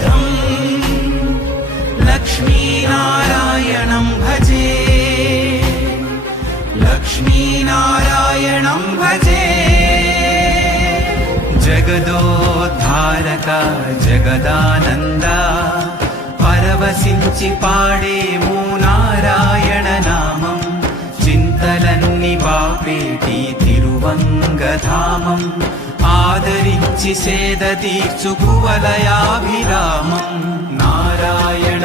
भद्रम् लक्ष्मीनारायणं भजे लक्ष्मीनारायणं भजे जगदोद्धारक जगदानन्द परवशिंचि पाडेमु नारायण नामं చింతలన్ని బాపేటి తిరువంగధామం ఆదరించి సేద తీర్చు కువలయాభిరామం నారాయణ